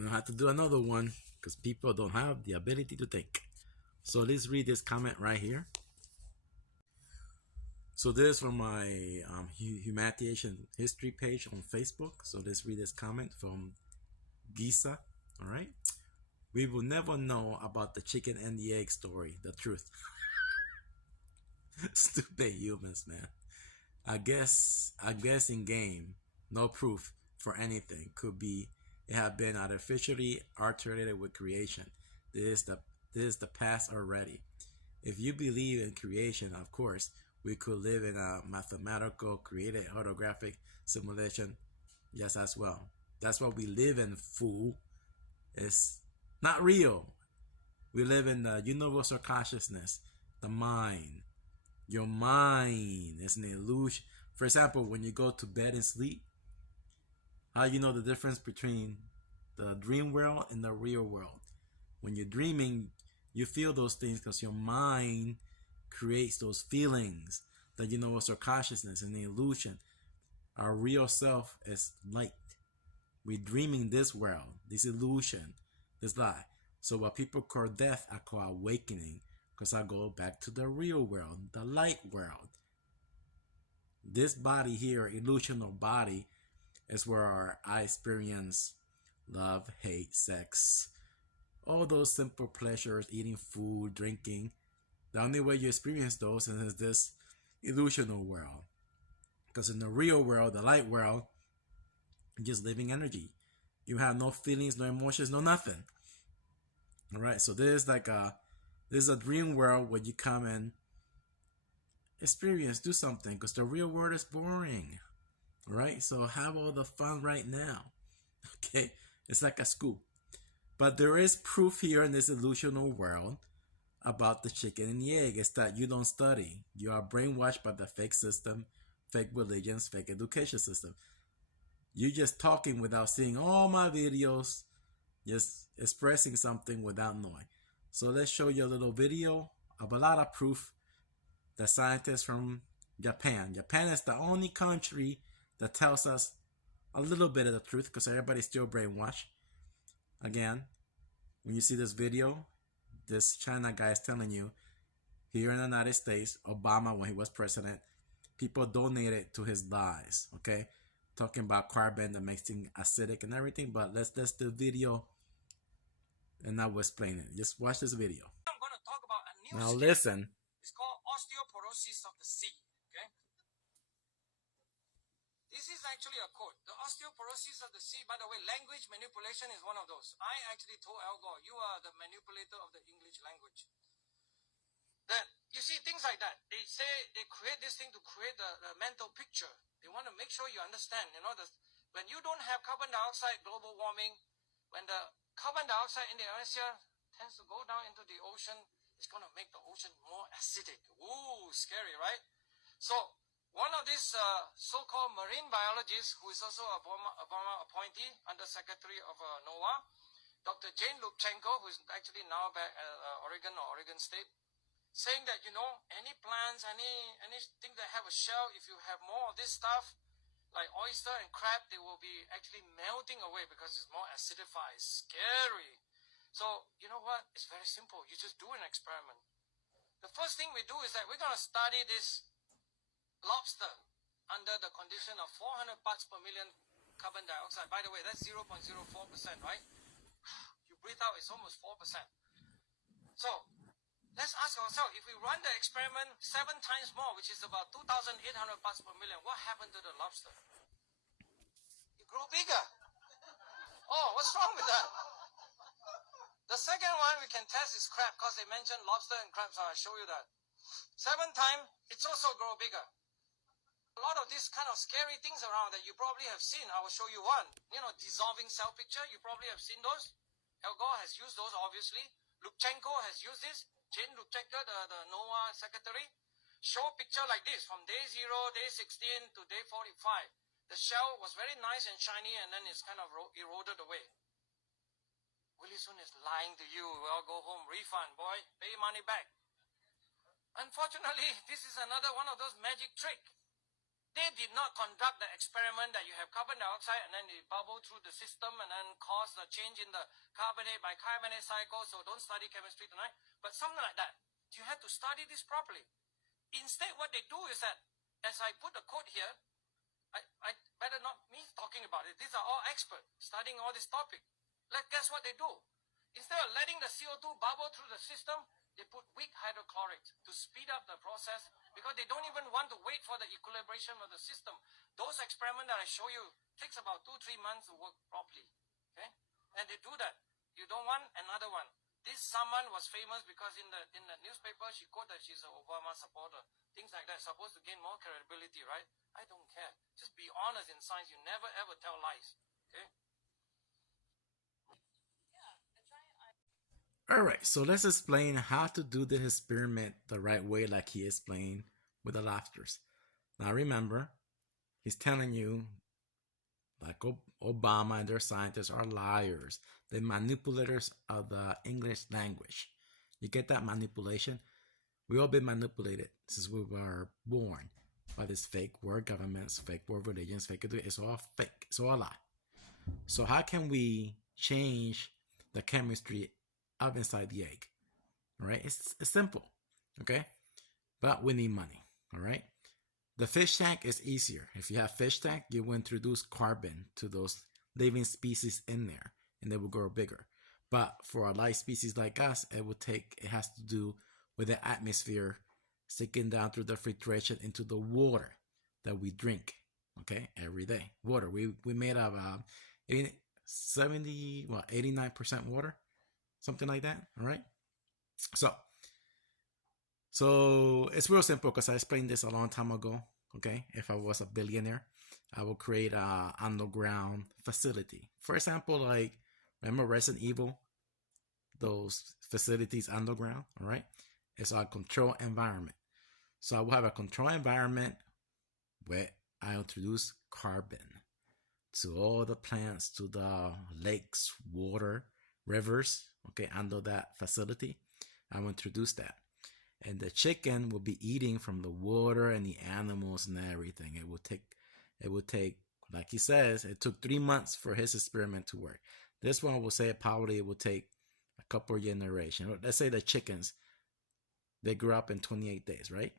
gonna have to do another one because people don't have the ability to think. So let's read this comment right here. So this is from my Humanitarian History page on Facebook. So let's read this comment from Gisa. All right. We will never know about the chicken and the egg story, the truth. Stupid humans, man. I guess in game, no proof for anything could be it have been artificially altered with creation. This is the past already. If you believe in creation, of course, we could live in a mathematical, created holographic simulation. Yes, as well. That's what we live in, fool. It's not real. We live in the universal consciousness, the mind. Your mind is an illusion. For example, when you go to bed and sleep, how you know the difference between the dream world and the real world? When you're dreaming, you feel those things because your mind creates those feelings. The universal consciousness and the illusion. Our real self is light. We're dreaming this world, this illusion, this lie. So what people call death, I call awakening, because I go back to the real world, the light world. This body here, illusional body, is where I experience love, hate, sex, all those simple pleasures, eating food, drinking. The only way you experience those is this illusional world. Because in the real world, the light world, you're just living energy. You have no feelings, no emotions, no nothing. All right, so this is a dream world where you come and experience, do something, because the real world is boring. All right, so have all the fun right now. Okay, it's like a school. But there is proof here in this illusional world about the chicken and the egg. It's that you don't study. You are brainwashed by the fake system, fake religions, fake education system. You just talking without seeing all my videos, just expressing something without knowing. So let's show you a little video of a lot of proof that scientists from Japan. Japan is the only country that tells us a little bit of the truth because everybody's still brainwashed. Again, when you see this video, this China guy is telling you here in the United States, Obama, when he was president, people donated to his lies. Okay, talking about carbon that makes things acidic and everything. But let's do the video, and I will explain it. Just watch this video. I'm going to talk about a new now. skin. Listen. It's called osteoporosis of the sea. Okay. This is actually a quote. The osteoporosis of the sea, by the way, language manipulation is one of those. I actually told Al Gore, you are the manipulator of the English language. Then, you see, things like that. They say they create this thing to create the mental picture. They want to make sure you understand, when you don't have carbon dioxide, global warming, when the carbon dioxide in the atmosphere tends to go down into the ocean, it's going to make the ocean more acidic. Ooh, scary, right? So, one of these so-called marine biologists, who is also a Obama appointee, Under Secretary of NOAA, Dr. Jane Lubchenco, who is actually now back at Oregon State, saying that, any plants, anything that have a shell, if you have more of this stuff, like oyster and crab, they will be actually melting away because it's more acidified. Scary. So, you know what? It's very simple. You just do an experiment. The first thing we do is that we're going to study this lobster under the condition of 400 parts per million carbon dioxide. By the way, that's 0.04%, right? You breathe out, it's almost 4%. So, let's ask ourselves, if we run the experiment 7 times more, which is about 2,800 parts per million, what happened to the lobster? It grew bigger. Oh, what's wrong with that? The second one we can test is crab, because they mentioned lobster and crab, so I'll show you that. 7 times, it's also grow bigger. A lot of these kind of scary things around that you probably have seen. I will show you one. Dissolving cell picture. You probably have seen those. Al Gore has used those, obviously. Lubchenco has used this. Jane Lubchenco, the NOAA secretary, show a picture like this from day 0, day 16 to day 45. The shell was very nice and shiny, and then it's kind of eroded away. Willie Soon is lying to you. Well, go home, refund, boy. Pay your money back. Unfortunately, this is another one of those magic tricks. They did not conduct the experiment that you have carbon dioxide and then it bubble through the system and then cause a change in the carbonate by carbonate cycle. So don't study chemistry tonight, but something like that. You have to study this properly. Instead, what they do is that, as I put a quote here, I better not me talking about it. These are all experts studying all this topic. Guess what they do? Instead of letting the CO2 bubble through the system, they put weak hydrochlorics to speed up the process because they don't even want to wait for the equilibration of the system. Those experiments that I show you takes about 2-3 months to work properly. Okay? And they do that. You don't want another one. This someone was famous because in the newspaper she quoted that she's an Obama supporter. Things like that, supposed to gain more credibility, right? I don't care. Just be honest in science. You never ever tell lies. Okay? All right, so let's explain how to do this experiment the right way, like he explained with the laughters. Now remember, he's telling you, like Obama and their scientists are liars. They're manipulators of the English language. You get that manipulation? We all been manipulated since we were born by this fake word governments, fake word religions, fake. It's all fake. It's all a lie. So how can we change the chemistry of inside the egg? All right, it's simple. Okay, but we need money. All right. The fish tank is easier. If you have fish tank, you will introduce carbon to those living species in there, and they will grow bigger. But for a light species like us, it has to do with the atmosphere sinking down through the filtration into the water that we drink. Okay, every day. Water. We made of 89% water, something like that. All right. So it's real simple because I explained this a long time ago. Okay, if I was a billionaire, I would create an underground facility. For example, like remember Resident Evil, those facilities underground. All right, it's a control environment. So I will have a control environment where I introduce carbon to all the plants, to the lakes, water, rivers. Okay, under that facility, I will introduce that. And the chicken will be eating from the water and the animals and everything. It will take, like he says, it took 3 months for his experiment to work. This one will say probably it will take a couple of generations. Let's say the chickens, they grew up in 28 days, right?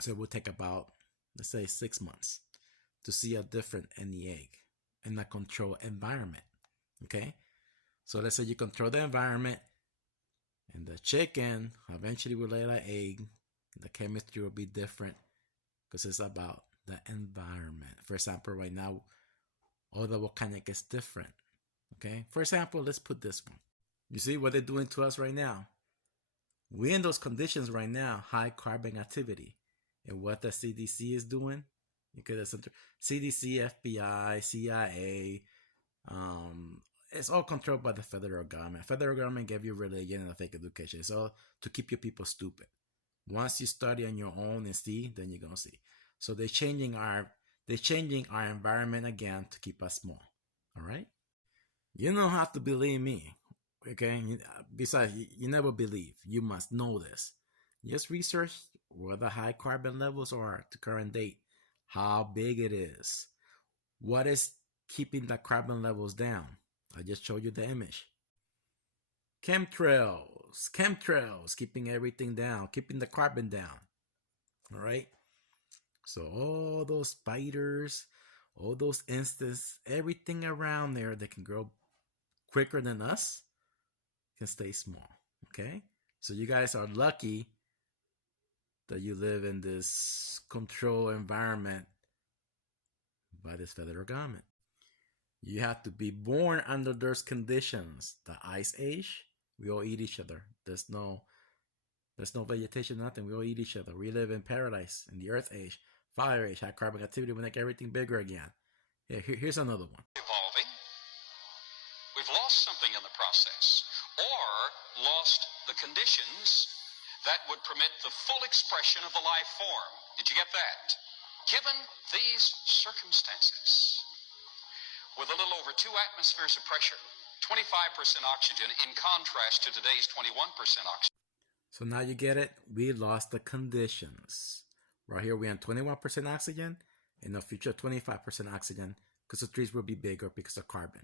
So it will take about, let's say 6 months to see a difference in the egg in a controlled environment. Okay? So let's say you control the environment, and the chicken eventually will lay an egg. The chemistry will be different because it's about the environment. For example, right now, all the volcanic is different. Okay? For example, let's put this one. You see what they're doing to us right now? We're in those conditions right now, high carbon activity. And what the CDC is doing? Because CDC, FBI, CIA, it's all controlled by the federal government. Federal government gave you religion and a fake education. It's all to keep your people stupid. Once you study on your own and see, then you're gonna see. So they're changing our environment again to keep us small. All right. You don't have to believe me. Okay. Besides, you never believe. You must know this. Just research where the high carbon levels are to current date, how big it is, what is keeping the carbon levels down. I just showed you the image. Chemtrails, keeping everything down, keeping the carbon down. All right. So all those spiders, all those insects, everything around there that can grow quicker than us can stay small. Okay. So you guys are lucky that you live in this controlled environment by this federal government. You have to be born under those conditions. The ice age, we all eat each other. There's no vegetation, nothing. We all eat each other. We live in paradise. In the earth age, fire age, high carbon activity will make everything bigger again. Yeah, here's another one. Evolving. We've lost something in the process, or lost the conditions that would permit the full expression of the life form. Did you get that? Given these circumstances, with a little over 2 atmospheres of pressure, 25% oxygen in contrast to today's 21% oxygen. So now you get it. We lost the conditions. Right here we have 21% oxygen. in the future 25% oxygen because the trees will be bigger because of carbon.